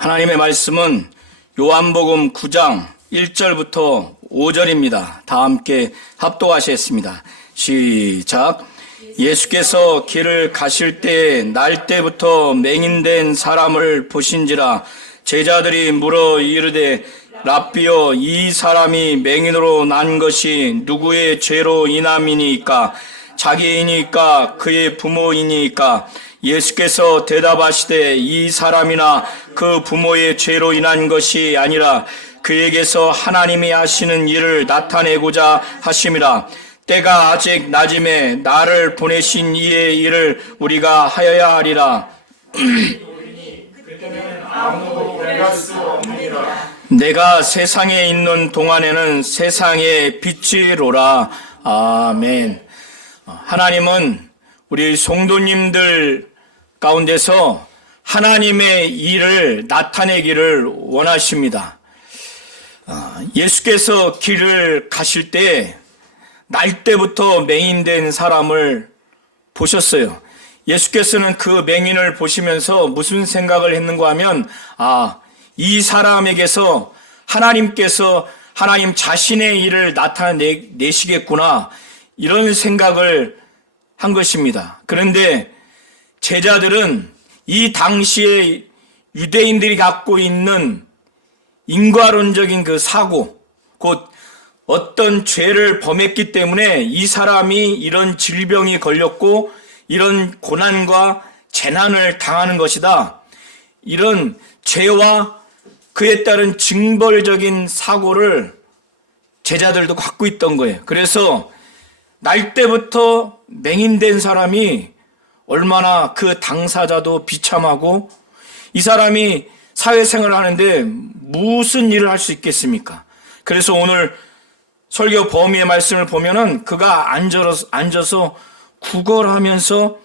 하나님의 말씀은 요한복음 9장 1절부터 5절입니다. 다 함께 합독하시겠습니다. 시작. 예수께서 길을 가실 때 날 때부터 맹인된 사람을 보신지라. 제자들이 물어 이르되 랍비여, 이 사람이 맹인으로 난 것이 누구의 죄로 인함이니까? 자기이니까 그의 부모이니까? 예수께서 대답하시되 이 사람이나 그 부모의 죄로 인한 것이 아니라 그에게서 하나님이 하시는 일을 나타내고자 하심이라. 때가 아직 낮음에 나를 보내신 이의 일을 우리가 하여야 하리라. 내가 세상에 있는 동안에는 세상의 빛이로라. 아멘. 하나님은 우리 성도님들 가운데서 하나님의 일을 나타내기를 원하십니다. 예수께서 길을 가실 때 날 때부터 맹인된 사람을 보셨어요. 예수께서는 그 맹인을 보시면서 무슨 생각을 했는가 하면, 이 사람에게서 하나님께서 하나님 자신의 일을 나타내시겠구나, 이런 생각을 한 것입니다. 그런데 제자들은 이 당시에 유대인들이 갖고 있는 인과론적인 그 사고, 곧 어떤 죄를 범했기 때문에 이 사람이 이런 질병이 걸렸고 이런 고난과 재난을 당하는 것이다, 이런 죄와 그에 따른 징벌적인 사고를 제자들도 갖고 있던 거예요. 그래서 날 때부터 맹인된 사람이 얼마나 그 당사자도 비참하고, 이 사람이 사회생활을 하는데 무슨 일을 할 수 있겠습니까? 그래서 오늘 설교 범위의 말씀을 보면은 그가 앉아서 구걸하면서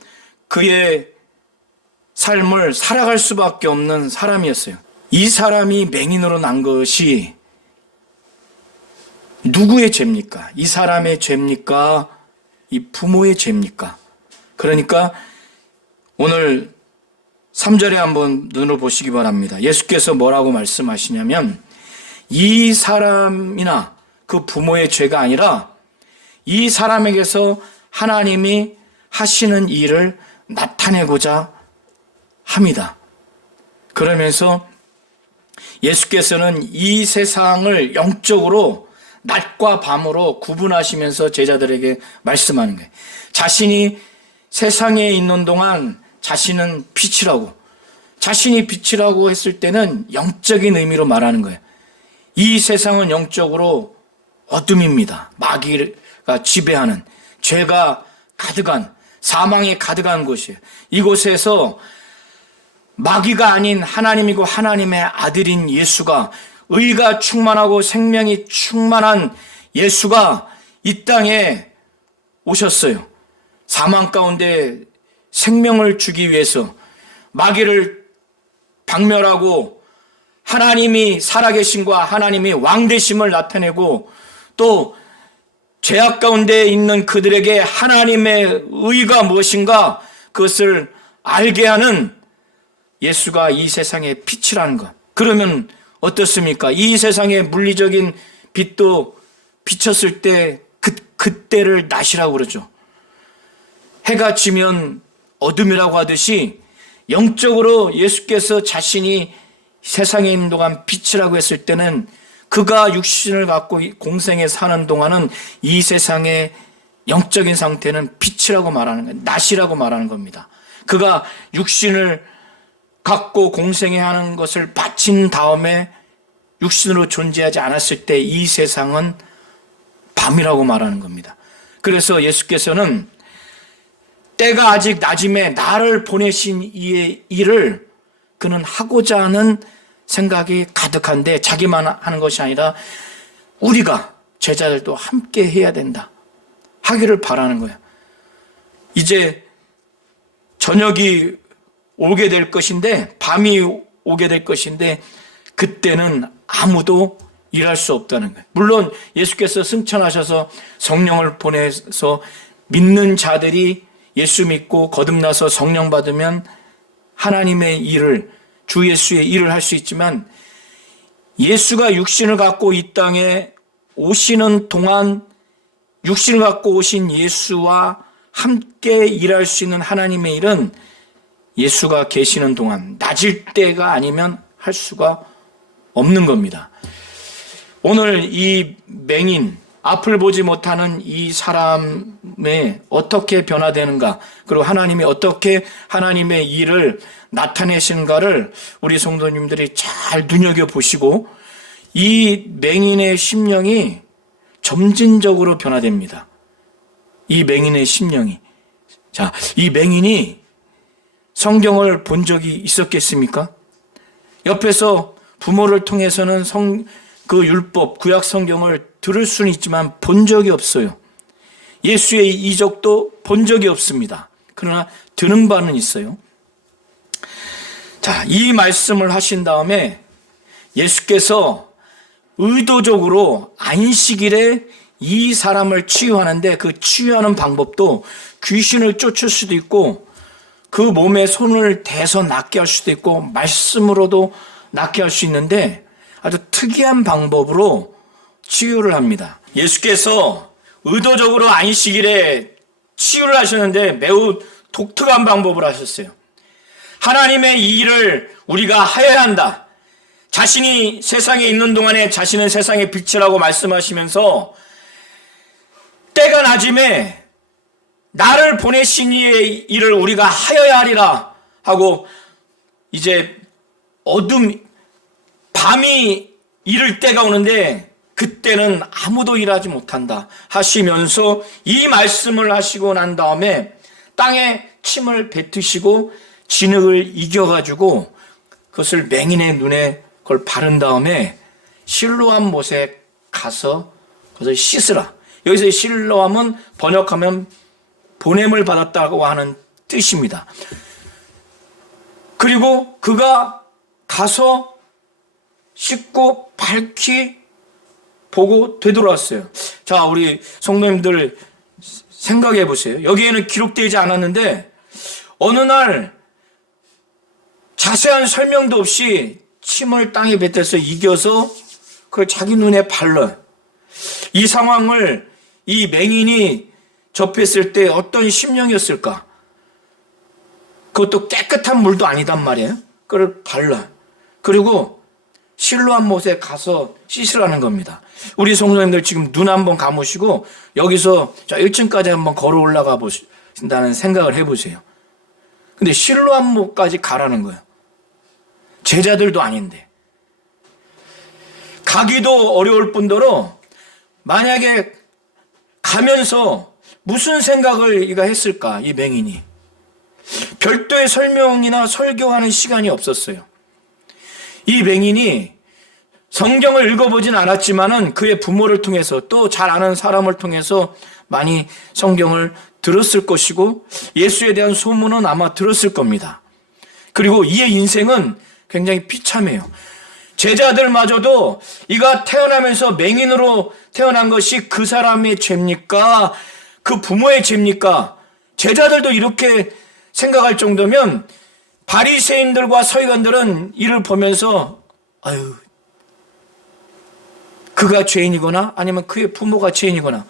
그의 삶을 살아갈 수밖에 없는 사람이었어요. 이 사람이 맹인으로 난 것이 누구의 죄입니까? 이 사람의 죄입니까? 이 부모의 죄입니까? 그러니까 오늘 3절에 한번 눈으로 보시기 바랍니다. 예수께서 뭐라고 말씀하시냐면, 이 사람이나 그 부모의 죄가 아니라 이 사람에게서 하나님이 하시는 일을 나타내고자 합니다. 그러면서 예수께서는 이 세상을 영적으로 낮과 밤으로 구분하시면서 제자들에게 말씀하는 거예요. 자신이 세상에 있는 동안 자신은 빛이라고, 자신이 빛이라고 했을 때는 영적인 의미로 말하는 거예요. 이 세상은 영적으로 어둠입니다. 마귀가 지배하는, 죄가 가득한, 사망이 가득한 곳이에요. 이곳에서 마귀가 아닌 하나님이고 하나님의 아들인 예수가, 의가 충만하고 생명이 충만한 예수가 이 땅에 오셨어요. 사망 가운데 생명을 주기 위해서 마귀를 박멸하고 하나님이 살아계심과 하나님이 왕되심을 나타내고, 또 죄악 가운데 있는 그들에게 하나님의 의가 무엇인가 그것을 알게 하는 예수가 이 세상의 빛이라는 것. 그러면 어떻습니까? 이 세상의 물리적인 빛도 비쳤을 때 그때를 낮이라고 그러죠. 해가 지면 어둠이라고 하듯이 영적으로 예수께서 자신이 세상에 있는 동안 빛이라고 했을 때는 그가 육신을 갖고 공생에 사는 동안은 이 세상의 영적인 상태는 빛이라고 말하는 거예요. 낮이라고 말하는 겁니다. 그가 육신을 갖고 공생에 하는 것을 바친 다음에 육신으로 존재하지 않았을 때 이 세상은 밤이라고 말하는 겁니다. 그래서 예수께서는 때가 아직 낮음에 나를 보내신 이의 일을 그는 하고자 하는 생각이 가득한데, 자기만 하는 것이 아니라 우리가 제자들도 함께 해야 된다, 하기를 바라는 거예요. 이제 저녁이 오게 될 것인데, 밤이 오게 될 것인데, 그때는 아무도 일할 수 없다는 거예요. 물론 예수께서 승천하셔서 성령을 보내서 믿는 자들이 예수 믿고 거듭나서 성령 받으면 하나님의 일을 주 예수의 일을 할 수 있지만 예수가 육신을 갖고 이 땅에 오시는 동안 육신을 갖고 오신 예수와 함께 일할 수 있는 하나님의 일은 예수가 계시는 동안 낮일 때가 아니면 할 수가 없는 겁니다. 오늘 이 맹인, 앞을 보지 못하는 이 사람의 어떻게 변화되는가, 그리고 하나님이 어떻게 하나님의 일을 나타내시는가를 우리 성도님들이 잘 눈여겨보시고 이 맹인의 심령이 점진적으로 변화됩니다. 이 맹인의 심령이. 자, 이 맹인이 성경을 본 적이 있었겠습니까? 옆에서 부모를 통해서는 그 율법, 구약 성경을 들을 수는 있지만 본 적이 없어요. 예수의 이적도 본 적이 없습니다. 그러나 들은 바는 있어요. 자, 이 말씀을 하신 다음에 예수께서 의도적으로 안식일에 이 사람을 치유하는데 그 치유하는 방법도 귀신을 쫓을 수도 있고 그 몸에 손을 대서 낫게 할 수도 있고 말씀으로도 낫게 할 수 있는데 아주 특이한 방법으로 치유를 합니다. 예수께서 의도적으로 안식일에 치유를 하셨는데 매우 독특한 방법을 하셨어요. 하나님의 이 일을 우리가 하여야 한다. 자신이 세상에 있는 동안에 자신은 세상의 빛이라고 말씀하시면서 때가 낮음에 나를 보내신 이의 일을 우리가 하여야 하리라 하고 이제 밤이 이를 때가 오는데 그때는 아무도 일하지 못한다 하시면서 이 말씀을 하시고 난 다음에 땅에 침을 뱉으시고 진흙을 이겨가지고 그것을 맹인의 눈에 그걸 바른 다음에 실로암 못에 가서 그것을 씻으라. 여기서 실로암은 번역하면 보냄을 받았다고 하는 뜻입니다. 그리고 그가 가서 씻고 밝히 보고 되돌아왔어요. 자, 우리 성도님들 생각해 보세요. 여기에는 기록되지 않았는데 어느 날 자세한 설명도 없이 침을 땅에 뱉어서 이겨서 그걸 자기 눈에 발라요. 이 상황을 이 맹인이 접했을 때 어떤 심령이었을까? 그것도 깨끗한 물도 아니단 말이에요. 그걸 발라요. 그리고 실로암 못에 가서 씻으라는 겁니다. 우리 성도님들 지금 눈 한번 감으시고 여기서 저 1층까지 한번 걸어 올라가 보신다는 생각을 해보세요. 근데 실로암 못까지 가라는 거예요. 제자들도 아닌데. 가기도 어려울 뿐더러 만약에 가면서 무슨 생각을 이가 했을까, 이 맹인이. 별도의 설명이나 설교하는 시간이 없었어요. 이 맹인이 성경을 읽어보진 않았지만은 그의 부모를 통해서 또 잘 아는 사람을 통해서 많이 성경을 들었을 것이고 예수에 대한 소문은 아마 들었을 겁니다. 그리고 이의 인생은 굉장히 비참해요. 제자들마저도 이가 태어나면서 맹인으로 태어난 것이 그 사람의 죄입니까? 그 부모의 죄입니까? 제자들도 이렇게 생각할 정도면 바리새인들과 서기관들은 이를 보면서 아유, 그가 죄인이거나 아니면 그의 부모가 죄인이거나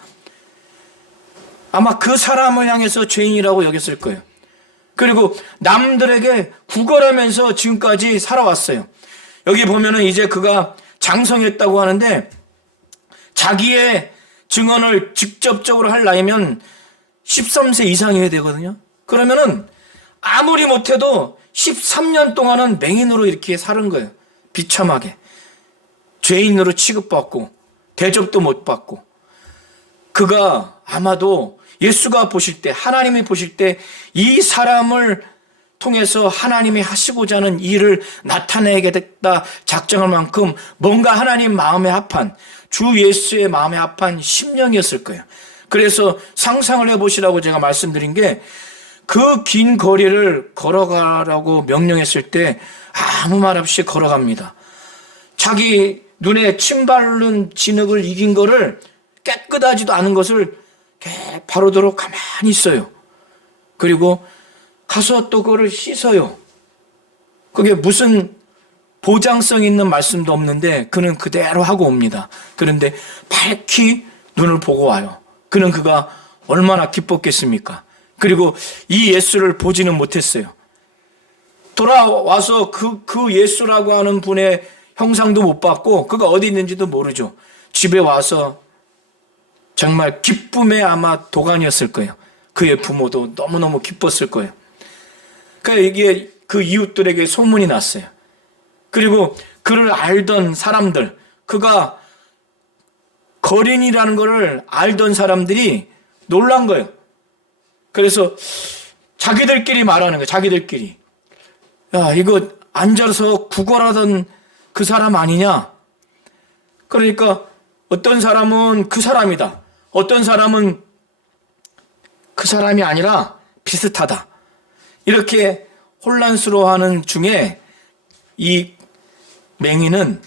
아마 그 사람을 향해서 죄인이라고 여겼을 거예요. 그리고 남들에게 구걸하면서 지금까지 살아왔어요. 여기 보면은 이제 그가 장성했다고 하는데 자기의 증언을 직접적으로 할 나이면 13세 이상이어야 되거든요. 그러면은 아무리 못해도 13년 동안은 맹인으로 이렇게 사는 거예요. 비참하게. 죄인으로 취급받고 대접도 못 받고. 그가 아마도 예수가 보실 때, 하나님이 보실 때 이 사람을 통해서 하나님이 하시고자 하는 일을 나타내겠다 작정할 만큼 뭔가 하나님 마음에 합한, 주 예수의 마음에 합한 심령이었을 거예요. 그래서 상상을 해보시라고 제가 말씀드린 게 그 긴 거리를 걸어가라고 명령했을 때 아무 말 없이 걸어갑니다. 자기 눈에 침 바른 진흙을 이긴 거를 깨끗하지도 않은 것을 바로도록 가만히 있어요. 그리고 가서 또 그거를 씻어요. 그게 무슨 보장성 있는 말씀도 없는데 그는 그대로 하고 옵니다. 그런데 밝히 눈을 보고 와요. 그가 얼마나 기뻤겠습니까? 그리고 이 예수를 보지는 못했어요. 돌아와서 그 예수라고 하는 분의 형상도 못 봤고 그가 어디 있는지도 모르죠. 집에 와서 정말 기쁨의 아마 도가니였을 거예요. 그의 부모도 너무너무 기뻤을 거예요. 그러니까 이게 그 이웃들에게 소문이 났어요. 그리고 그를 알던 사람들, 그가 거린이라는 것을 알던 사람들이 놀란 거예요. 그래서 자기들끼리 말하는 거예요. 자기들끼리. 야, 이거 앉아서 구걸하던 그 사람 아니냐? 그러니까 어떤 사람은 그 사람이다. 어떤 사람은 그 사람이 아니라 비슷하다. 이렇게 혼란스러워하는 중에 이 맹인은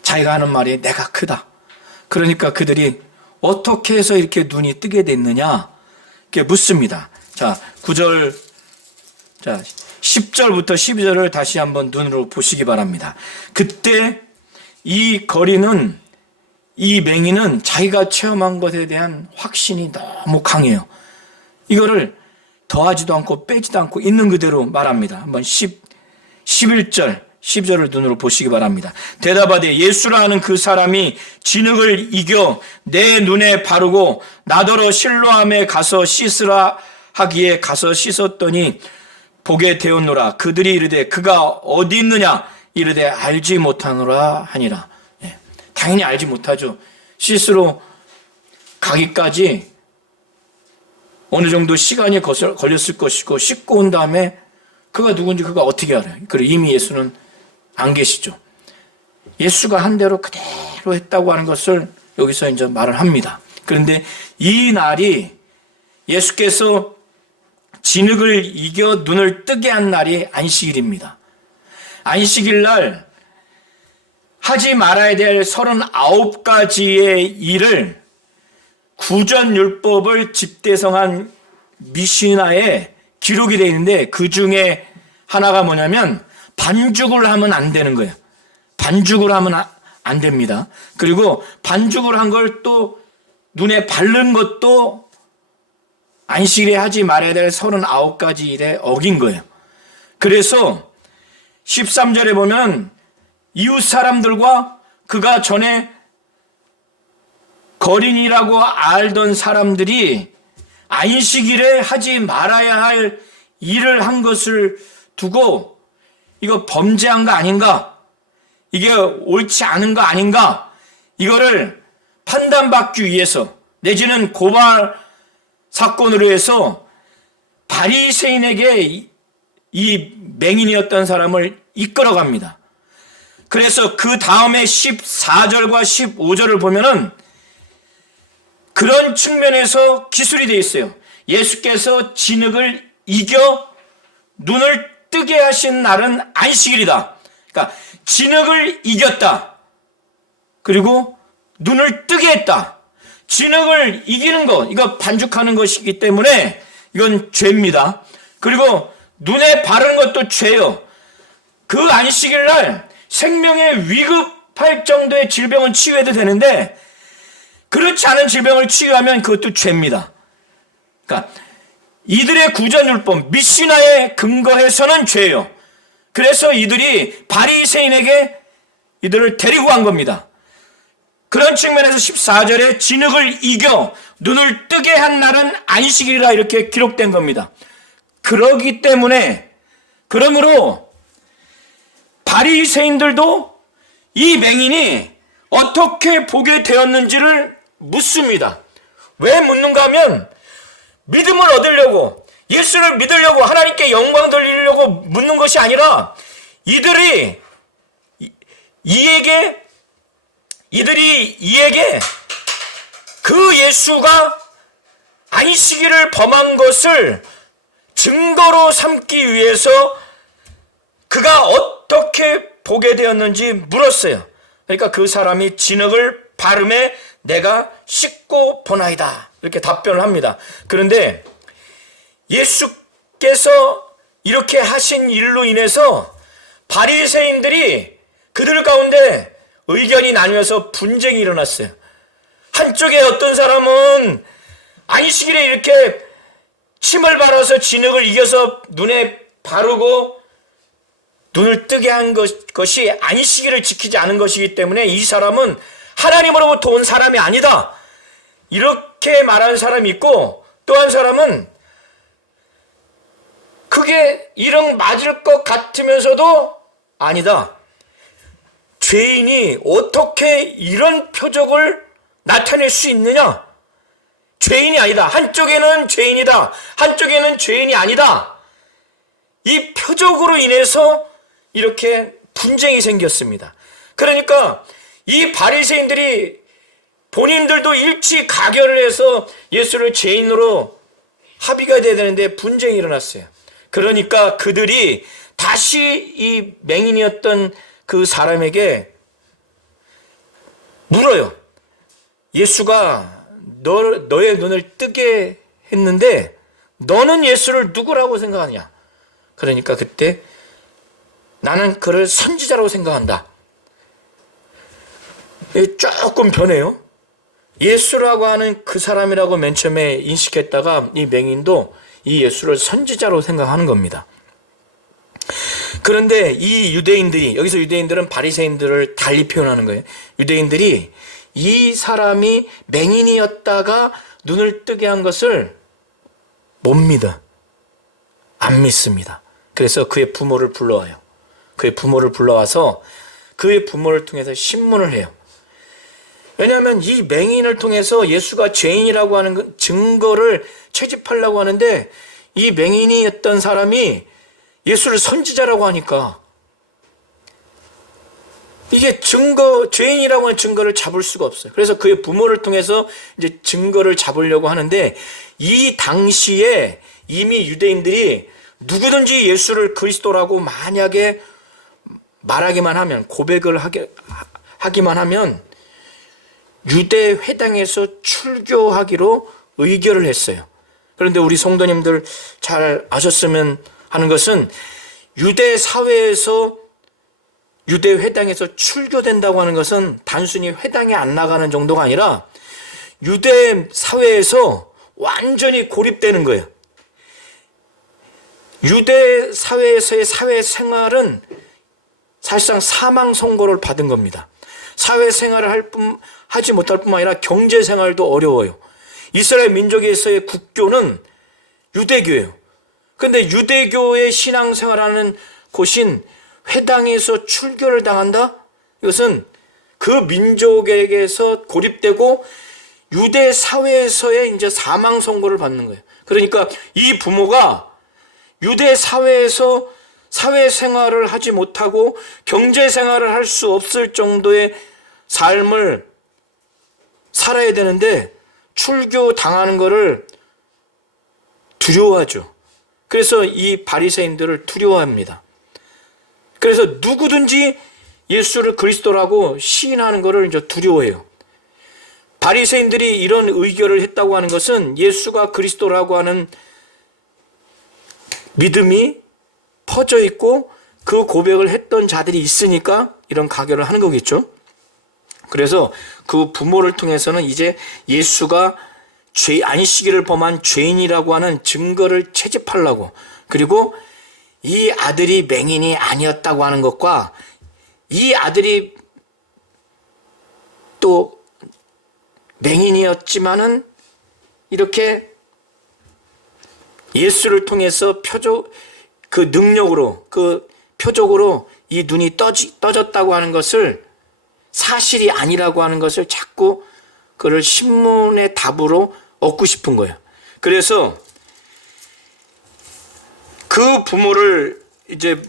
자기가 하는 말이 내가 크다. 그러니까 그들이 어떻게 해서 이렇게 눈이 뜨게 됐느냐? 이렇게 묻습니다. 자, 9절, 자, 10절부터 12절을 다시 한번 눈으로 보시기 바랍니다. 그때 이 거리는, 이 맹인은 자기가 체험한 것에 대한 확신이 너무 강해요. 이거를 더하지도 않고 빼지도 않고 있는 그대로 말합니다. 한번 11절, 12절을 눈으로 보시기 바랍니다. 대답하되 예수라 하는 그 사람이 진흙을 이겨 내 눈에 바르고 나더러 실로암에 가서 씻으라 하기에 가서 씻었더니 보게 되었노라. 그들이 이르되 그가 어디 있느냐 이르되 알지 못하노라 하니라. 예, 당연히 알지 못하죠. 씻으러 가기까지 어느 정도 시간이 걸렸을 것이고 씻고 온 다음에 그가 누군지 그가 어떻게 알아요? 그리고 이미 예수는 안 계시죠. 예수가 한 대로 그대로 했다고 하는 것을 여기서 이제 말을 합니다. 그런데 이 날이 예수께서 진흙을 이겨 눈을 뜨게 한 날이 안식일입니다. 안식일 날 하지 말아야 될 39가지의 일을 구전율법을 집대성한 미시나에 기록이 되어 있는데 그 중에 하나가 뭐냐면 반죽을 하면 안 되는 거예요. 반죽을 하면 안 됩니다. 그리고 반죽을 한 걸 또 눈에 바른 것도 안식일에 하지 말아야 될 39가지 일에 어긴 거예요. 그래서 13절에 보면 이웃 사람들과 그가 전에 거린이라고 알던 사람들이 안식일에 하지 말아야 할 일을 한 것을 두고 이거 범죄한 거 아닌가? 이게 옳지 않은 거 아닌가? 이거를 판단받기 위해서 내지는 고발 사건으로 해서 바리새인에게 이 맹인이었던 사람을 이끌어갑니다. 그래서 그 다음에 14절과 15절을 보면은 그런 측면에서 기술이 되어 있어요. 예수께서 진흙을 이겨 눈을 뜨게 하신 날은 안식일이다. 그러니까 진흙을 이겼다. 그리고 눈을 뜨게 했다. 진흙을 이기는 것, 이거 반죽하는 것이기 때문에 이건 죄입니다. 그리고 눈에 바르는 것도 죄요. 그 안식일 날 생명에 위급할 정도의 질병은 치유해도 되는데 그렇지 않은 질병을 치유하면 그것도 죄입니다. 그러니까 이들의 구전율법, 미시나에 근거해서는 죄예요. 그래서 이들이 바리새인에게 이들을 데리고 간 겁니다. 그런 측면에서 14절에 진흙을 이겨 눈을 뜨게 한 날은 안식일이라 이렇게 기록된 겁니다. 그러기 때문에 그러므로 바리새인들도 이 맹인이 어떻게 보게 되었는지를 묻습니다. 왜 묻는가 하면 믿음을 얻으려고, 예수를 믿으려고, 하나님께 영광 돌리려고 묻는 것이 아니라 이들이 이에게 그 예수가 안식일을 범한 것을 증거로 삼기 위해서 그가 어떻게 보게 되었는지 물었어요. 그러니까 그 사람이 진흙을 바르매 내가 씻고 보나이다. 이렇게 답변을 합니다. 그런데 예수께서 이렇게 하신 일로 인해서 바리새인들이 그들 가운데 의견이 나뉘어서 분쟁이 일어났어요. 한쪽에 어떤 사람은 안식일에 이렇게 침을 발라서 진흙을 이겨서 눈에 바르고 눈을 뜨게 한 것이 안식일을 지키지 않은 것이기 때문에 이 사람은 하나님으로부터 온 사람이 아니다, 이렇게 말하는 사람이 있고, 또 한 사람은 그게 이런 맞을 것 같으면서도 아니다, 죄인이 어떻게 이런 표적을 나타낼 수 있느냐, 죄인이 아니다, 한쪽에는 죄인이다, 한쪽에는 죄인이 아니다, 이 표적으로 인해서 이렇게 분쟁이 생겼습니다. 그러니까 이 바리새인들이 본인들도 일치 가결을 해서 예수를 죄인으로 합의가 돼야 되는데 분쟁이 일어났어요. 그러니까 그들이 다시 이 맹인이었던 그 사람에게 물어요. 예수가 너의 눈을 뜨게 했는데 너는 예수를 누구라고 생각하냐? 그러니까 그때 나는 그를 선지자라고 생각한다. 조금 변해요. 예수라고 하는 그 사람이라고 맨 처음에 인식했다가 이 맹인도 이 예수를 선지자로 생각하는 겁니다. 그런데 이 유대인들이, 여기서 유대인들은 바리새인들을 달리 표현하는 거예요. 유대인들이 이 사람이 맹인이었다가 눈을 뜨게 한 것을 못 믿어. 안 믿습니다. 그래서 그의 부모를 불러와요. 그의 부모를 불러와서 그의 부모를 통해서 신문을 해요. 왜냐하면 이 맹인을 통해서 예수가 죄인이라고 하는 증거를 채집하려고 하는데 이 맹인이었던 사람이 예수를 선지자라고 하니까 이게 죄인이라고 하는 증거를 잡을 수가 없어요. 그래서 그의 부모를 통해서 이제 증거를 잡으려고 하는데 이 당시에 이미 유대인들이 누구든지 예수를 그리스도라고 만약에 말하기만 하면, 고백을 하기만 하면 유대 회당에서 출교하기로 의결을 했어요. 그런데 우리 성도님들 잘 아셨으면 하는 것은 유대 사회에서, 유대 회당에서 출교된다고 하는 것은 단순히 회당에 안 나가는 정도가 아니라 유대 사회에서 완전히 고립되는 거예요. 유대 사회에서의 사회생활은 사실상 사망 선고를 받은 겁니다. 사회생활을 하지 못할 뿐만 아니라 경제생활도 어려워요. 이스라엘 민족에서의 국교는 유대교예요. 그런데 유대교의 신앙생활하는 곳인 회당에서 출교를 당한다? 이것은 그 민족에게서 고립되고 유대 사회에서의 이제 사망 선고를 받는 거예요. 그러니까 이 부모가 유대 사회에서 사회생활을 하지 못하고 경제생활을 할 수 없을 정도의 삶을 살아야 되는데 출교 당하는 것을 두려워하죠. 그래서 이 바리새인들을 두려워합니다. 그래서 누구든지 예수를 그리스도라고 시인하는 것을 이제 두려워해요. 바리새인들이 이런 의결을 했다고 하는 것은 예수가 그리스도라고 하는 믿음이 퍼져 있고 그 고백을 했던 자들이 있으니까 이런 가결을 하는 거겠죠. 그래서 그 부모를 통해서는 이제 예수가 안식일을 범한 죄인이라고 하는 증거를 채집하려고, 그리고 이 아들이 맹인이 아니었다고 하는 것과 이 아들이 또 맹인이었지만은 이렇게 예수를 통해서 그 능력으로, 그 표적으로 이 눈이 떠졌다고 하는 것을 사실이 아니라고 하는 것을 자꾸 그를 신문의 답으로 얻고 싶은 거예요. 그래서 그 부모를 이제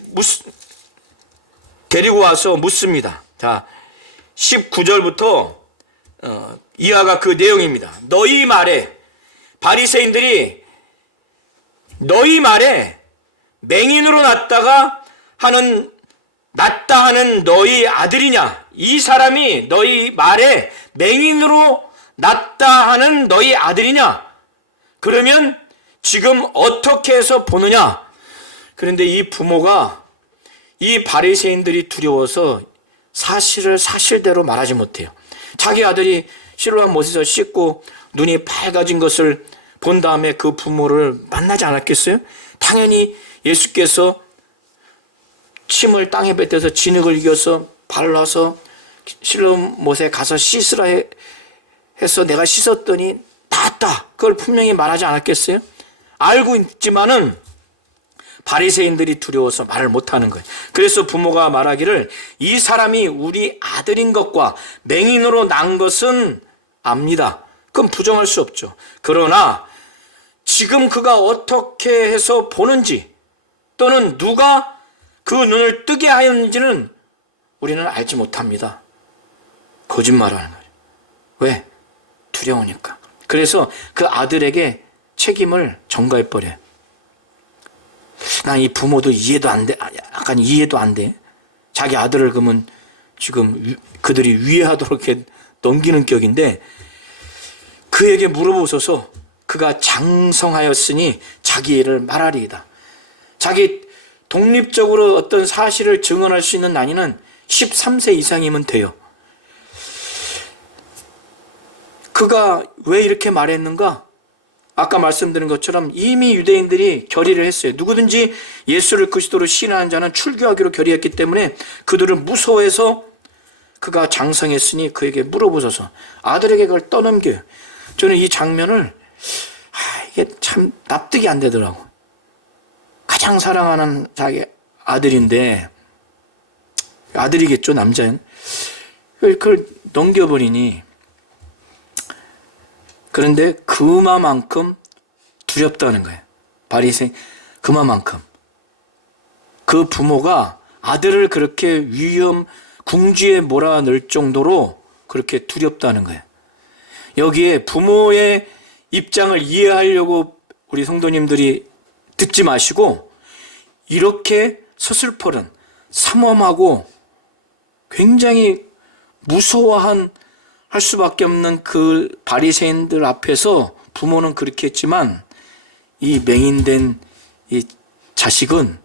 데리고 와서 묻습니다. 자, 19절부터 이하가 그 내용입니다. 너희 말에, 바리새인들이 너희 말에 맹인으로 낳다 하는 너희 아들이냐? 이 사람이 너희 말에 맹인으로 낳다 하는 너희 아들이냐? 그러면 지금 어떻게 해서 보느냐? 그런데 이 부모가 이 바리새인들이 두려워서 사실을 사실대로 말하지 못해요. 자기 아들이 실로암 못에서 씻고 눈이 밝아진 것을 본 다음에 그 부모를 만나지 않았겠어요? 당연히 예수께서 침을 땅에 뱉어서 진흙을 이겨서 발라서 실로암 못에 가서 씻으라 해서 내가 씻었더니 낫다. 그걸 분명히 말하지 않았겠어요? 알고 있지만은 바리새인들이 두려워서 말을 못하는 거예요. 그래서 부모가 말하기를 이 사람이 우리 아들인 것과 맹인으로 난 것은 압니다. 그건 부정할 수 없죠. 그러나 지금 그가 어떻게 해서 보는지 또는 누가 그 눈을 뜨게 하였는지는 우리는 알지 못합니다. 거짓말하는 거예요. 왜? 두려우니까. 그래서 그 아들에게 책임을 전가해버려요. 난 이 부모도 이해도 안 돼. 약간 이해도 안 돼. 자기 아들을 그러면 지금 그들이 위해하도록 이렇게 넘기는 격인데 그에게 물어보소서 그가 장성하였으니 자기 일을 말하리이다. 자기 독립적으로 어떤 사실을 증언할 수 있는 나이는 13세 이상이면 돼요. 그가 왜 이렇게 말했는가? 아까 말씀드린 것처럼 이미 유대인들이 결의를 했어요. 누구든지 예수를 그리스도로 신뢰하는 자는 출교하기로 결의했기 때문에 그들을 무서워해서 그가 장성했으니 그에게 물어보소서. 아들에게 그걸 떠넘겨요. 저는 이 장면을 이게 참 납득이 안 되더라고. 가장 사랑하는 자기 아들인데 아들이겠죠, 남자는. 그걸 넘겨버리니 그런데 그만큼 두렵다는 거예요. 바리새인 그만큼. 그 부모가 아들을 그렇게 궁지에 몰아넣을 정도로 그렇게 두렵다는 거예요. 여기에 부모의 입장을 이해하려고 우리 성도님들이 듣지 마시고 이렇게 서슬퍼른 삼엄하고 굉장히 무서워한 할 수밖에 없는 그 바리새인들 앞에서 부모는 그렇게 했지만 이 맹인된 이 자식은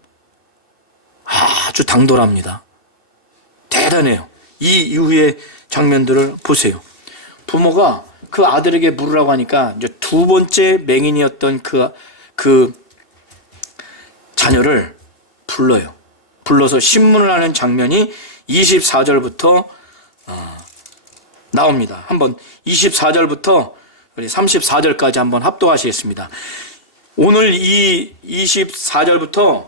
아주 당돌합니다. 대단해요. 이 이후의 장면들을 보세요. 부모가 그 아들에게 물으라고 하니까 이제 두 번째 맹인이었던 그 자녀를 불러요. 불러서 신문을 하는 장면이 24절부터 나옵니다. 한번 24절부터 34절까지 한번 합독하시겠습니다. 오늘 이 24절부터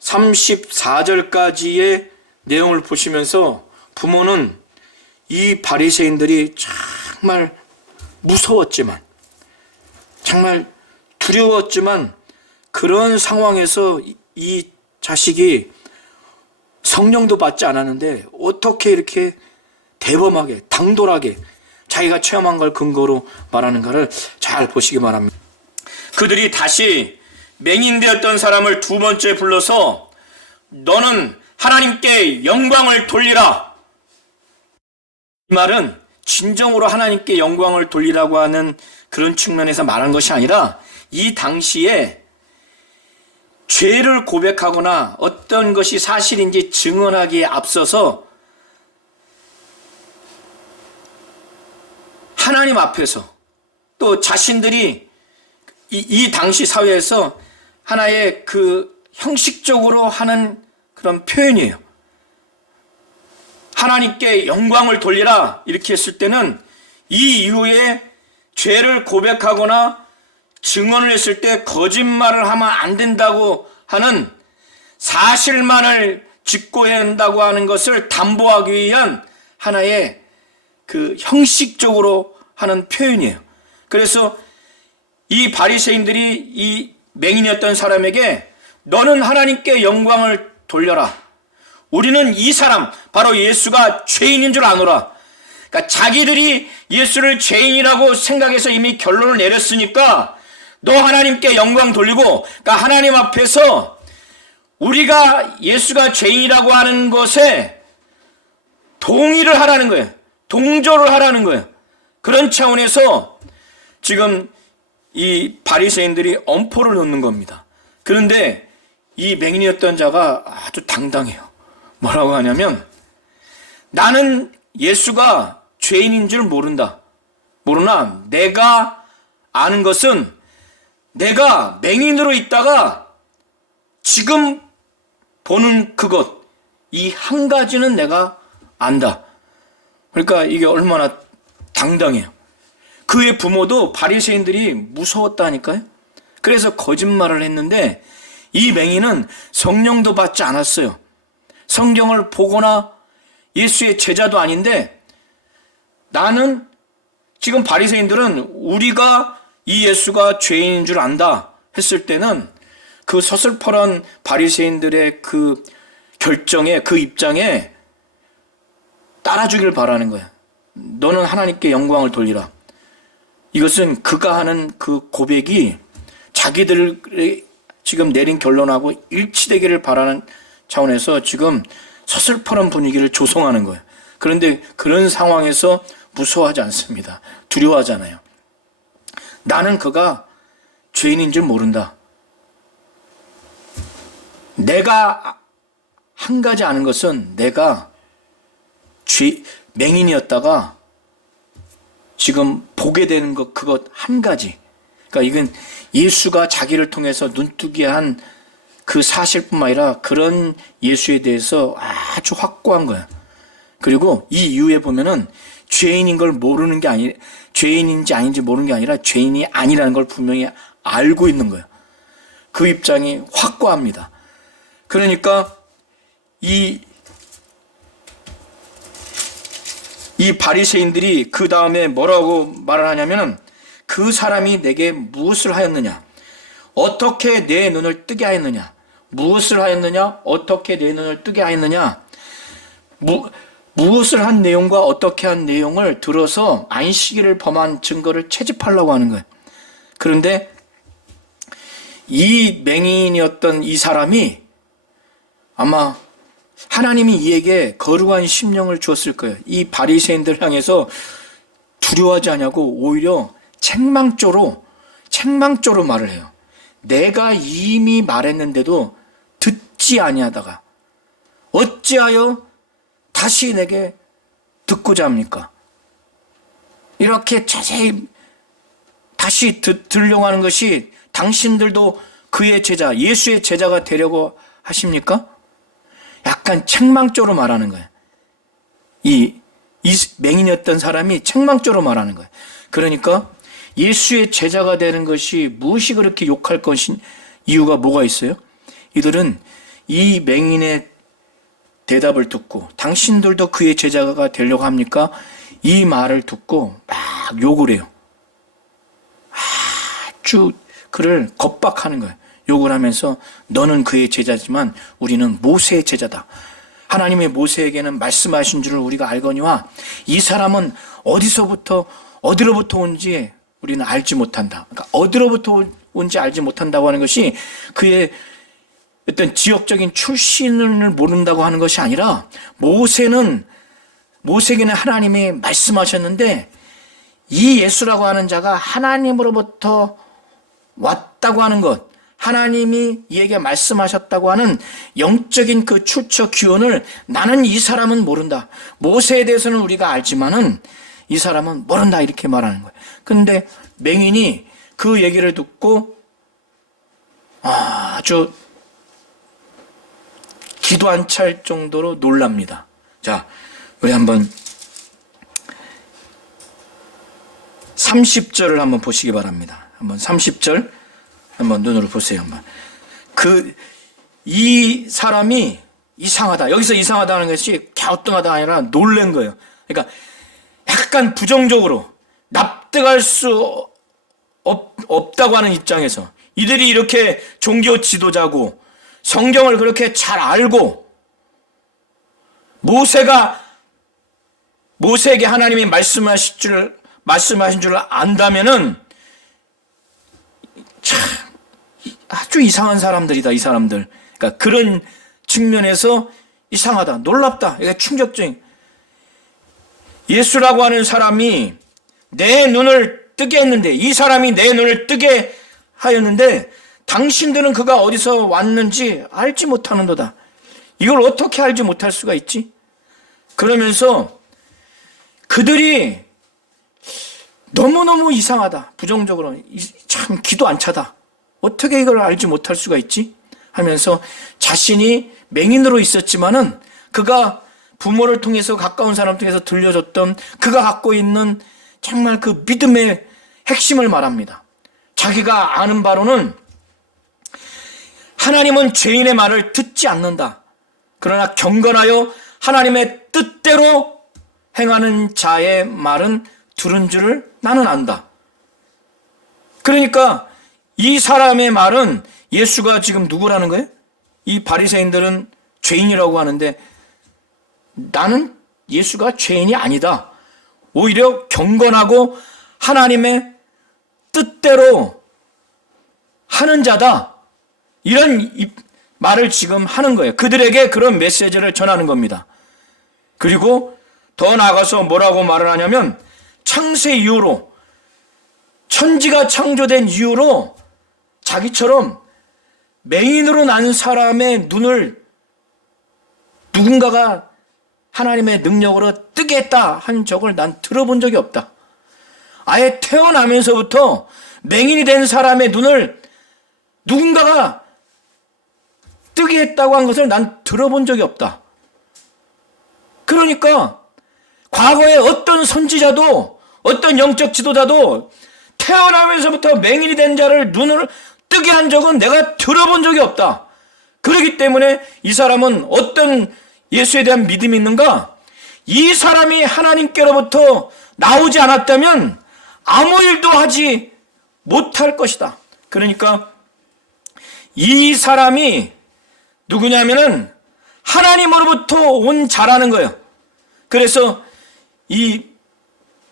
34절까지의 내용을 보시면서 부모는 이 바리새인들이 정말 무서웠지만 정말 두려웠지만 그런 상황에서 이 자식이 성령도 받지 않았는데 어떻게 이렇게 대범하게 당돌하게 자기가 체험한 걸 근거로 말하는가를 잘 보시기 바랍니다. 그들이 다시 맹인되었던 사람을 두 번째 불러서 너는 하나님께 영광을 돌리라. 이 말은 진정으로 하나님께 영광을 돌리라고 하는 그런 측면에서 말한 것이 아니라 이 당시에 죄를 고백하거나 어떤 것이 사실인지 증언하기에 앞서서 하나님 앞에서 또 자신들이 이 당시 사회에서 하나의 그 형식적으로 하는 그런 표현이에요. 하나님께 영광을 돌리라 이렇게 했을 때는 이 이후에 죄를 고백하거나 증언을 했을 때 거짓말을 하면 안 된다고 하는 사실만을 짚고야 한다고 하는 것을 담보하기 위한 하나의 그 형식적으로 하는 표현이에요. 그래서 이 바리새인들이 이 맹인이었던 사람에게 너는 하나님께 영광을 돌려라. 우리는 이 사람 바로 예수가 죄인인 줄 아노라. 그러니까 자기들이 예수를 죄인이라고 생각해서 이미 결론을 내렸으니까 너 하나님께 영광 돌리고, 그러니까 하나님 앞에서 우리가 예수가 죄인이라고 하는 것에 동의를 하라는 거예요. 동조를 하라는 거예요. 그런 차원에서 지금 이 바리새인들이 엄포를 놓는 겁니다. 그런데 이 맹인이었던 자가 아주 당당해요. 뭐라고 하냐면, 나는 예수가 죄인인 줄 모른다. 모르나 내가 아는 것은 내가 맹인으로 있다가 지금 보는 그것, 이 한 가지는 내가 안다. 그러니까 이게 얼마나 당당해요. 그의 부모도 바리새인들이 무서웠다니까요. 그래서 거짓말을 했는데 이 맹인은 성령도 받지 않았어요. 성경을 보거나 예수의 제자도 아닌데, 나는 지금 바리새인들은 우리가 이 예수가 죄인인 줄 안다 했을 때는 그 서슬퍼런 바리새인들의 그 결정에, 그 입장에 따라주길 바라는 거야. 너는 하나님께 영광을 돌리라. 이것은 그가 하는 그 고백이 자기들이 지금 내린 결론하고 일치되기를 바라는 차원에서 지금 서슬퍼런 분위기를 조성하는 거예요. 그런데 그런 상황에서 무서워하지 않습니다. 두려워하잖아요. 나는 그가 죄인인 줄 모른다. 내가 한 가지 아는 것은 내가 맹인이었다가 지금 보게 되는 것, 그것 한 가지. 그러니까 이건 예수가 자기를 통해서 눈뜨게 한 그 사실뿐만 아니라 그런 예수에 대해서 아주 확고한 거야. 그리고 이 이후에 보면은 죄인인 걸 모르는 게 아니, 죄인인지 아닌지 모르는 게 아니라 죄인이 아니라는 걸 분명히 알고 있는 거예요. 그 입장이 확고합니다. 그러니까 이 바리새인들이 그 다음에 뭐라고 말을 하냐면은, 그 사람이 내게 무엇을 하였느냐, 어떻게 내 눈을 뜨게 하였느냐, 무엇을 하였느냐, 어떻게 내 눈을 뜨게 하였느냐, 무엇을 한 내용과 어떻게 한 내용을 들어서 안식일을 범한 증거를 채집하려고 하는 거예요. 그런데 이 맹인이었던 이 사람이 아마 하나님이 이에게 거룩한 심령을 주었을 거예요. 이 바리새인들 향해서 두려워하지 않냐고 오히려 책망조로 말을 해요. 내가 이미 말했는데도 듣지 아니하다가 어찌하여 다시 내게 듣고자 합니까? 이렇게 자세히 다시 들려고 하는 것이 당신들도 그의 제자, 예수의 제자가 되려고 하십니까? 약간 책망조로 말하는 거예요. 이 맹인이었던 사람이 책망조로 말하는 거예요. 그러니까 예수의 제자가 되는 것이 무엇이 그렇게 욕할 것인 이유가 뭐가 있어요? 이들은 이 맹인의 대답을 듣고 당신들도 그의 제자가 되려고 합니까? 이 말을 듣고 막 욕을 해요. 아주 그를 겁박하는 거예요. 욕을 하면서 너는 그의 제자지만 우리는 모세의 제자다. 하나님의 모세에게는 말씀하신 줄을 우리가 알거니와 이 사람은 어디로부터 온지 우리는 알지 못한다. 그러니까 어디로부터 온지 알지 못한다고 하는 것이 그의 어떤 지역적인 출신을 모른다고 하는 것이 아니라, 모세에게는 하나님이 말씀하셨는데 이 예수라고 하는 자가 하나님으로부터 왔다고 하는 것, 하나님이 이에게 말씀하셨다고 하는 영적인 그 출처 기원을 나는 이 사람은 모른다. 모세에 대해서는 우리가 알지만은 이 사람은 모른다, 이렇게 말하는 거예요. 그런데 맹인이 그 얘기를 듣고 아주 기도 안 찰 정도로 놀랍니다. 자, 우리 한번 30절을 한번 보시기 바랍니다. 한번 30절 한번 눈으로 보세요. 한번. 이 사람이 이상하다. 여기서 이상하다는 것이 갸우뚱하다 아니라 놀란 거예요. 그러니까 약간 부정적으로 납득할 수 없다고 하는 입장에서, 이들이 이렇게 종교 지도자고 성경을 그렇게 잘 알고 모세에게 하나님이 말씀하신 줄 안다면은 참 아주 이상한 사람들이다, 이 사람들. 그러니까 그런 측면에서 이상하다, 놀랍다, 이게 충격적인. 예수라고 하는 사람이 내 눈을 뜨게 했는데, 이 사람이 내 눈을 뜨게 하였는데 당신들은 그가 어디서 왔는지 알지 못하는도다. 이걸 어떻게 알지 못할 수가 있지? 그러면서 그들이 너무너무 이상하다. 부정적으로 참 기도 안 차다. 어떻게 이걸 알지 못할 수가 있지? 하면서 자신이 맹인으로 있었지만은 그가 부모를 통해서 가까운 사람 통해서 들려줬던 그가 갖고 있는 정말 그 믿음의 핵심을 말합니다. 자기가 아는 바로는 하나님은 죄인의 말을 듣지 않는다. 그러나 경건하여 하나님의 뜻대로 행하는 자의 말은 들은 줄을 나는 안다. 그러니까 이 사람의 말은 예수가 지금 누구라는 거예요? 이 바리새인들은 죄인이라고 하는데 나는 예수가 죄인이 아니다. 오히려 경건하고 하나님의 뜻대로 하는 자다. 이런 말을 지금 하는 거예요. 그들에게 그런 메시지를 전하는 겁니다. 그리고 더 나아가서 뭐라고 말을 하냐면 창세 이후로 천지가 창조된 이후로 자기처럼 맹인으로 난 사람의 눈을 누군가가 하나님의 능력으로 뜨게 했다 한 적을 난 들어본 적이 없다. 아예 태어나면서부터 맹인이 된 사람의 눈을 누군가가 뜨게 했다고 한 것을 난 들어본 적이 없다. 그러니까 과거에 어떤 선지자도 어떤 영적 지도자도 태어나면서부터 맹인이 된 자를 눈을 뜨게 한 적은 내가 들어본 적이 없다. 그렇기 때문에 이 사람은 어떤 예수에 대한 믿음이 있는가? 이 사람이 하나님께로부터 나오지 않았다면 아무 일도 하지 못할 것이다. 그러니까 이 사람이 누구냐면은 하나님으로부터 온 자라는 거예요. 그래서 이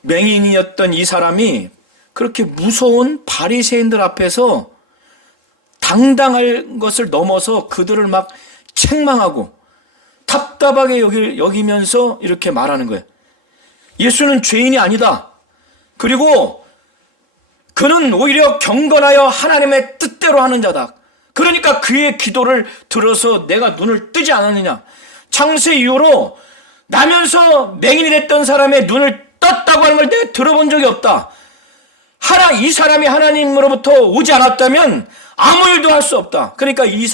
맹인이었던 이 사람이 그렇게 무서운 바리새인들 앞에서 당당할 것을 넘어서 그들을 막 책망하고 답답하게 여기면서 이렇게 말하는 거예요. 예수는 죄인이 아니다. 그리고 그는 오히려 경건하여 하나님의 뜻대로 하는 자다. 그러니까 그의 기도를 들어서 내가 눈을 뜨지 않았느냐. 창세 이후로 나면서 맹인이 됐던 사람의 눈을 떴다고 하는 걸 내가 들어본 적이 없다. 이 사람이 하나님으로부터 오지 않았다면 아무 일도 할 수 없다. 그러니까 이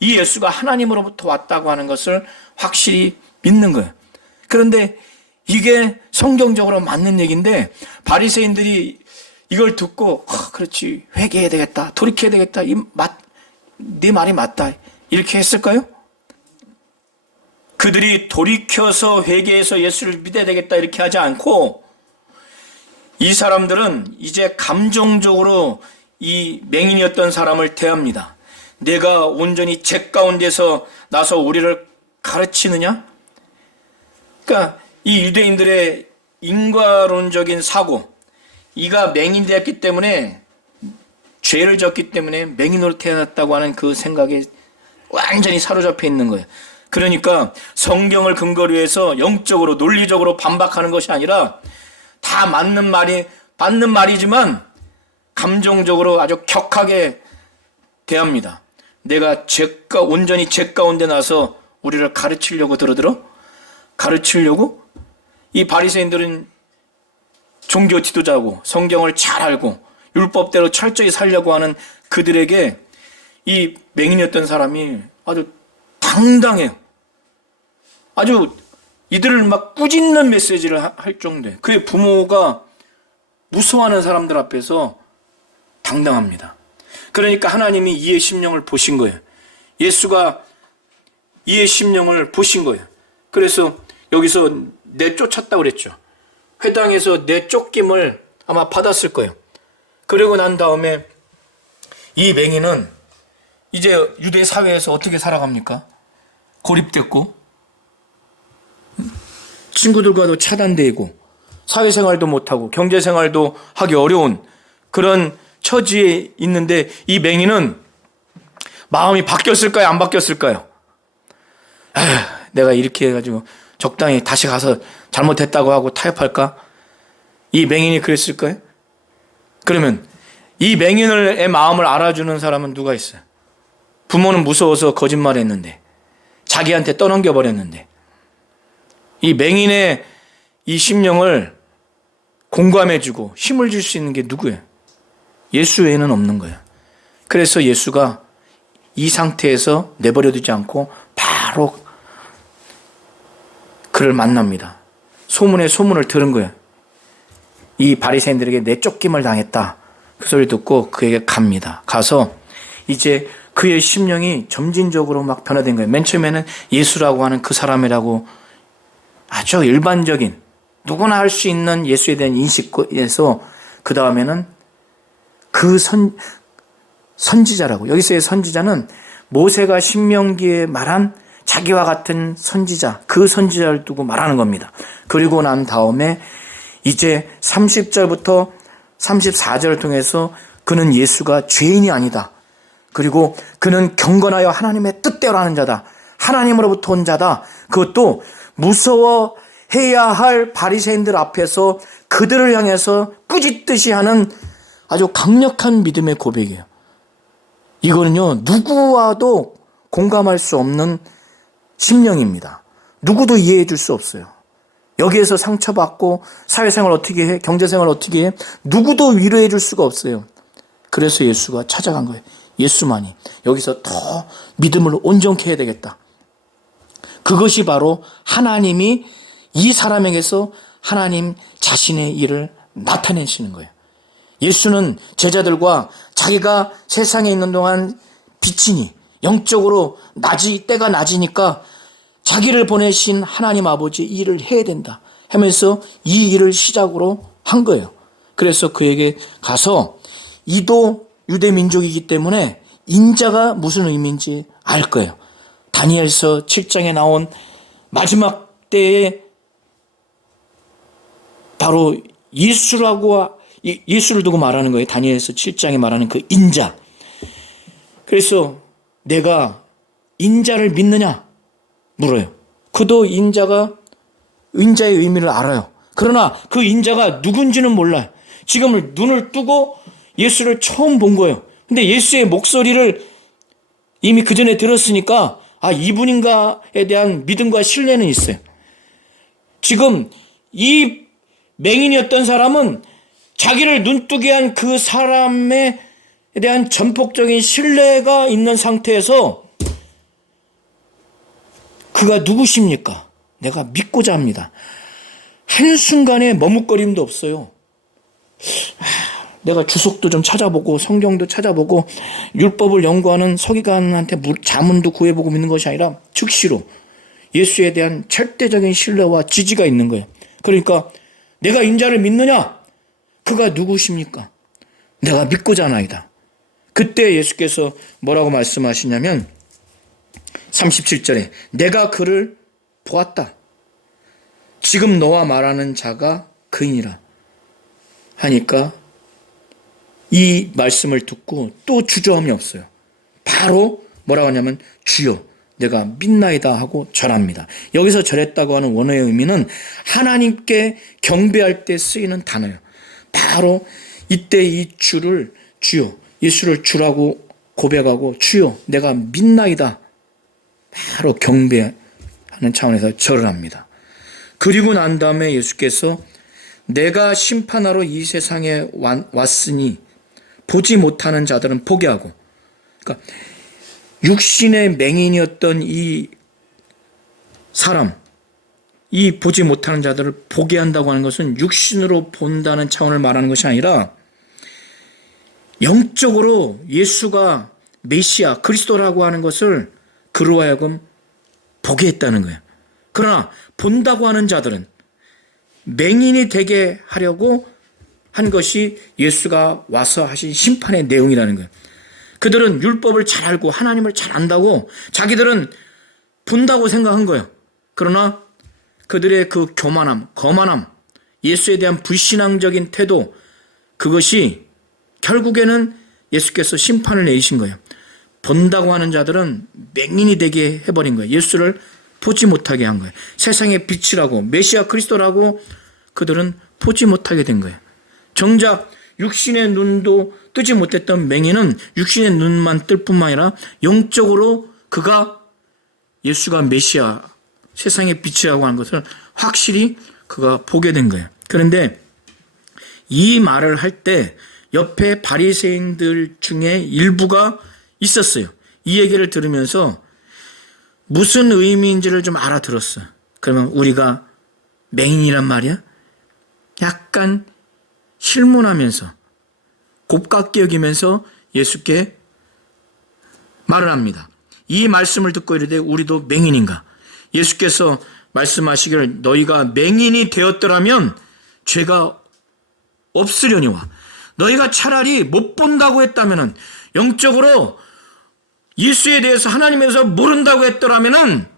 예수가 하나님으로부터 왔다고 하는 것을 확실히 믿는 거예요. 그런데 이게 성경적으로 맞는 얘기인데 바리새인들이 이걸 듣고 그렇지, 회개해야 되겠다, 돌이켜야 되겠다, 네 말이 맞다, 이렇게 했을까요? 그들이 돌이켜서 회개해서 예수를 믿어야 되겠다 이렇게 하지 않고 이 사람들은 이제 감정적으로 이 맹인이었던 사람을 대합니다. 내가 온전히 죄 가운데서 나서 우리를 가르치느냐? 그러니까 이 유대인들의 인과론적인 사고, 이가 맹인이 되었기 때문에 죄를 졌기 때문에 맹인으로 태어났다고 하는 그 생각에 완전히 사로잡혀 있는 거예요. 그러니까 성경을 근거로 해서 영적으로 논리적으로 반박하는 것이 아니라 다 맞는 말이지만 감정적으로 아주 격하게 대합니다. 내가 온전히 죄 가운데 나서 우리를 가르치려고 들어들어? 가르치려고? 이 바리새인들은 종교 지도자고 성경을 잘 알고 율법대로 철저히 살려고 하는 그들에게 이 맹인이었던 사람이 아주 당당해요. 아주 이들을 막 꾸짖는 메시지를 할 정도예요. 그의 부모가 무서워하는 사람들 앞에서 당당합니다. 그러니까 하나님이 이의 심령을 보신 거예요. 예수가 이의 심령을 보신 거예요. 그래서 여기서 내쫓았다고 그랬죠. 회당에서 내쫓김을 아마 받았을 거예요. 그러고 난 다음에 이 맹인은 이제 유대 사회에서 어떻게 살아갑니까? 고립됐고 친구들과도 차단되고 사회생활도 못하고 경제생활도 하기 어려운 그런 처지에 있는데 이 맹인은 마음이 바뀌었을까요? 안 바뀌었을까요? 내가 이렇게 해가지고 적당히 다시 가서 잘못했다고 하고 타협할까? 이 맹인이 그랬을까요? 그러면 이 맹인의 마음을 알아주는 사람은 누가 있어요? 부모는 무서워서 거짓말했는데, 자기한테 떠넘겨 버렸는데, 이 맹인의 이 심령을 공감해주고 힘을 줄 수 있는 게 누구예요? 예수 외에는 없는 거예요. 그래서 예수가 이 상태에서 내버려두지 않고 바로 그를 만납니다. 소문에 소문을 들은 거예요. 이 바리새인들에게 내 쫓김을 당했다. 그 소리 듣고 그에게 갑니다. 가서 이제 그의 심령이 점진적으로 막 변화된 거예요. 맨 처음에는 예수라고 하는 그 사람이라고 아주 일반적인 누구나 할 수 있는 예수에 대한 인식에서 그 다음에는 그 선지자라고, 여기서의 선지자는 모세가 신명기에 말한 자기와 같은 선지자, 그 선지자를 두고 말하는 겁니다. 그리고 난 다음에 이제 30절부터 34절을 통해서 그는 예수가 죄인이 아니다. 그리고 그는 경건하여 하나님의 뜻대로 하는 자다. 하나님으로부터 온 자다. 그것도 무서워해야 할 바리새인들 앞에서 그들을 향해서 꾸짖듯이 하는 아주 강력한 믿음의 고백이에요. 이거는요, 누구와도 공감할 수 없는 심령입니다. 누구도 이해해 줄 수 없어요. 여기에서 상처받고 사회생활 어떻게 해? 경제생활 어떻게 해? 누구도 위로해 줄 수가 없어요. 그래서 예수가 찾아간 거예요. 예수만이. 여기서 더 믿음을 온전케 해야 되겠다. 그것이 바로 하나님이 이 사람에게서 하나님 자신의 일을 나타내시는 거예요. 예수는 제자들과 자기가 세상에 있는 동안 빛이니 영적으로 때가 낮이니까 자기를 보내신 하나님 아버지 일을 해야 된다 하면서 이 일을 시작으로 한 거예요. 그래서 그에게 가서 이도 유대 민족이기 때문에 인자가 무슨 의미인지 알 거예요. 다니엘서 7장에 나온 마지막 때에 바로 예수를 두고 말하는 거예요. 다니엘서 7장에 말하는 그 인자. 그래서 내가 인자를 믿느냐 물어요. 그도 인자의 의미를 알아요. 그러나 그 인자가 누군지는 몰라요. 지금 눈을 뜨고 예수를 처음 본 거예요. 근데 예수의 목소리를 이미 그 전에 들었으니까 이분인가에 대한 믿음과 신뢰는 있어요. 지금 이 맹인이었던 사람은 자기를 눈뜨게 한 그 사람에 대한 전폭적인 신뢰가 있는 상태에서 그가 누구십니까? 내가 믿고자 합니다. 한순간에 머뭇거림도 없어요. 내가 주석도 좀 찾아보고 성경도 찾아보고 율법을 연구하는 서기관한테 자문도 구해보고 믿는 것이 아니라 즉시로 예수에 대한 절대적인 신뢰와 지지가 있는 거예요. 그러니까 내가 인자를 믿느냐? 그가 누구십니까? 내가 믿고자 하나이다. 그때 예수께서 뭐라고 말씀하시냐면 37절에 내가 그를 보았다. 지금 너와 말하는 자가 그이니라 하니까 이 말씀을 듣고 또 주저함이 없어요. 바로 뭐라고 하냐면 주여 내가 믿나이다 하고 절합니다. 여기서 절했다고 하는 원어의 의미는 하나님께 경배할 때 쓰이는 단어예요. 바로 이때 이 주를 주여 예수를 주라고 고백하고 주여 내가 믿나이다 바로 경배하는 차원에서 절을 합니다. 그리고 난 다음에 예수께서 내가 심판하러 이 세상에 왔으니 보지 못하는 자들은 보게 하고, 그러니까 육신의 맹인이었던 이 사람, 이 보지 못하는 자들을 보게 한다고 하는 것은 육신으로 본다는 차원을 말하는 것이 아니라 영적으로 예수가 메시아, 그리스도라고 하는 것을 그로 하여금 보게 했다는 거예요. 그러나 본다고 하는 자들은 맹인이 되게 하려고 한 것이 예수가 와서 하신 심판의 내용이라는 거예요. 그들은 율법을 잘 알고 하나님을 잘 안다고 자기들은 본다고 생각한 거예요. 그러나 그들의 그 교만함, 거만함, 예수에 대한 불신앙적인 태도, 그것이 결국에는 예수께서 심판을 내리신 거예요. 본다고 하는 자들은 맹인이 되게 해버린 거예요. 예수를 보지 못하게 한 거예요. 세상의 빛이라고 메시아 그리스도라고 그들은 보지 못하게 된 거예요. 정작 육신의 눈도 뜨지 못했던 맹인은 육신의 눈만 뜰 뿐만 아니라 영적으로 그가 예수가 메시아, 세상의 빛이라고 하는 것을 확실히 그가 보게 된 거예요. 그런데 이 말을 할 때 옆에 바리새인들 중에 일부가 있었어요. 이 얘기를 들으면서 무슨 의미인지를 좀 알아들었어요. 그러면 우리가 맹인이란 말이야? 약간 실문하면서 곱깝게 여기면서 예수께 말을 합니다. 이 말씀을 듣고 이르되 우리도 맹인인가? 예수께서 말씀하시기를 너희가 맹인이 되었더라면 죄가 없으려니와 너희가 차라리 못 본다고 했다면은 영적으로 예수에 대해서 하나님에 대해서 모른다고 했더라면은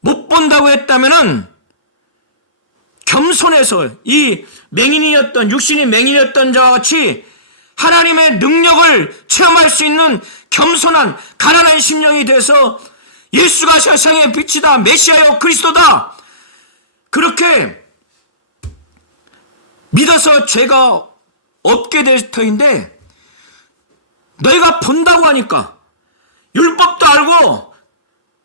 못 본다고 했다면은 겸손해서 이 맹인이었던 육신이 맹인이었던 자와 같이 하나님의 능력을 체험할 수 있는 겸손한 가난한 심령이 돼서 예수가 세상의 빛이다, 메시아요, 그리스도다, 그렇게 믿어서 죄가 없게 될 터인데 너희가 본다고 하니까 율법도 알고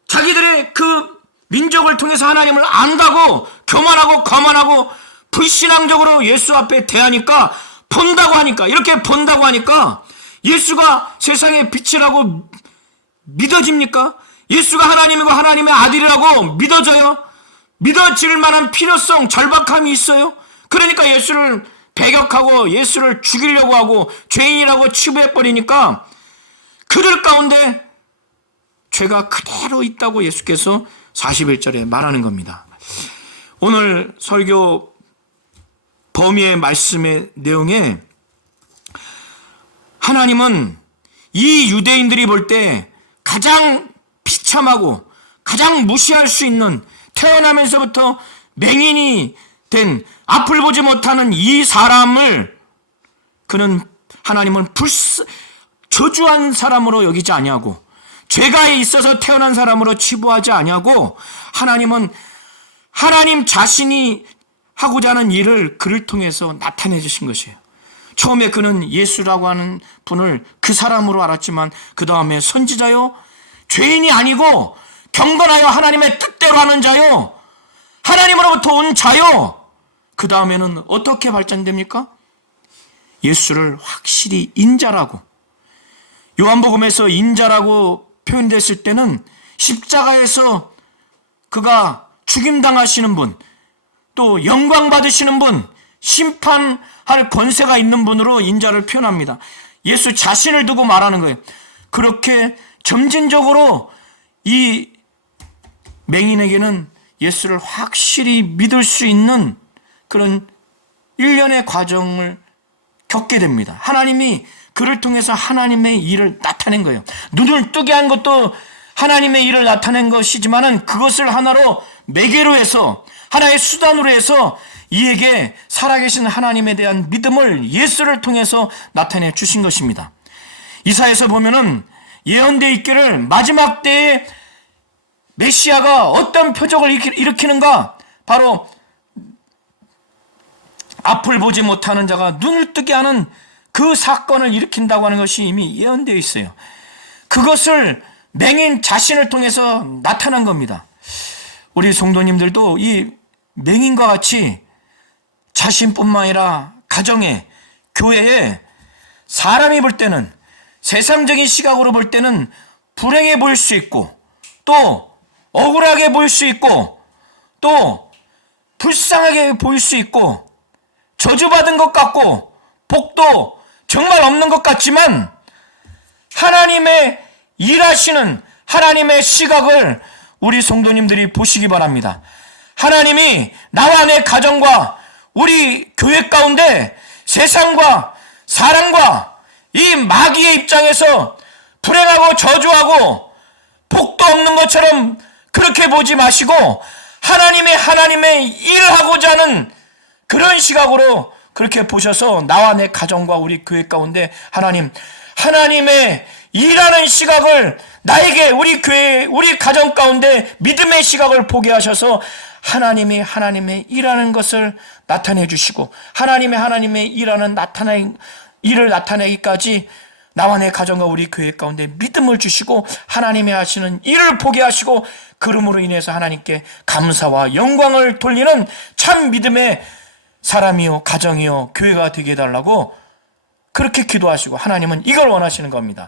자기들의 그 민족을 통해서 하나님을 안다고 교만하고 거만하고 불신앙적으로 예수 앞에 대하니까 본다고 하니까 이렇게 본다고 하니까 예수가 세상의 빛이라고 믿어집니까? 예수가 하나님이고 하나님의 아들이라고 믿어져요? 믿어질 만한 필요성, 절박함이 있어요? 그러니까 예수를 배격하고 예수를 죽이려고 하고 죄인이라고 치부해버리니까 그들 가운데 죄가 그대로 있다고 예수께서 41절에 말하는 겁니다. 오늘 설교 범위의 말씀의 내용에 하나님은 이 유대인들이 볼 때 가장 비참하고 가장 무시할 수 있는 태어나면서부터 맹인이 된 앞을 보지 못하는 이 사람을 하나님은 저주한 사람으로 여기지 아니하고 죄가 있어서 태어난 사람으로 치부하지 아니하고 하나님은 하나님 자신이 하고자 하는 일을 그를 통해서 나타내 주신 것이에요. 처음에 그는 예수라고 하는 분을 그 사람으로 알았지만 그 다음에 선지자요, 죄인이 아니고 경건하여 하나님의 뜻대로 하는 자요, 하나님으로부터 온 자요, 그 다음에는 어떻게 발전됩니까? 예수를 확실히 인자라고, 요한복음에서 인자라고 표현됐을 때는 십자가에서 그가 죽임당하시는 분, 또 영광 받으시는 분, 심판할 권세가 있는 분으로 인자를 표현합니다. 예수 자신을 두고 말하는 거예요. 그렇게 점진적으로 이 맹인에게는 예수를 확실히 믿을 수 있는 그런 일련의 과정을 겪게 됩니다. 하나님이 그를 통해서 하나님의 일을 나타낸 거예요. 눈을 뜨게 한 것도 하나님의 일을 나타낸 것이지만은 그것을 하나로 매개로 해서 하나의 수단으로 해서 이에게 살아계신 하나님에 대한 믿음을 예수를 통해서 나타내 주신 것입니다. 이사야에서 보면은 예언되어 있기를 마지막 때에 메시아가 어떤 표적을 일으키는가, 바로 앞을 보지 못하는 자가 눈을 뜨게 하는 그 사건을 일으킨다고 하는 것이 이미 예언되어 있어요. 그것을 맹인 자신을 통해서 나타난 겁니다. 우리 성도님들도 이 맹인과 같이 자신뿐만 아니라 가정에, 교회에 사람이 볼 때는, 세상적인 시각으로 볼 때는 불행해 보일 수 있고, 또 억울하게 보일 수 있고, 또 불쌍하게 보일 수 있고, 저주받은 것 같고 복도 정말 없는 것 같지만 하나님의 일하시는 하나님의 시각을 우리 성도님들이 보시기 바랍니다. 하나님이 나와 내 가정과 우리 교회 가운데 세상과 사람과 이 마귀의 입장에서 불행하고 저주하고 복도 없는 것처럼 그렇게 보지 마시고 하나님의 일하고자 하는 그런 시각으로 그렇게 보셔서 나와 내 가정과 우리 교회 가운데 하나님의 일하는 시각을 나에게, 우리 교회, 우리 가정 가운데 믿음의 시각을 보게 하셔서 하나님의 일하는 것을 나타내 주시고 하나님의 일을 나타내기까지 나와 내 가정과 우리 교회 가운데 믿음을 주시고 하나님의 하시는 일을 보게 하시고 그러므로 인해서 하나님께 감사와 영광을 돌리는 참 믿음의 사람이요 가정이요 교회가 되게 해달라고 그렇게 기도하시고 하나님은 이걸 원하시는 겁니다.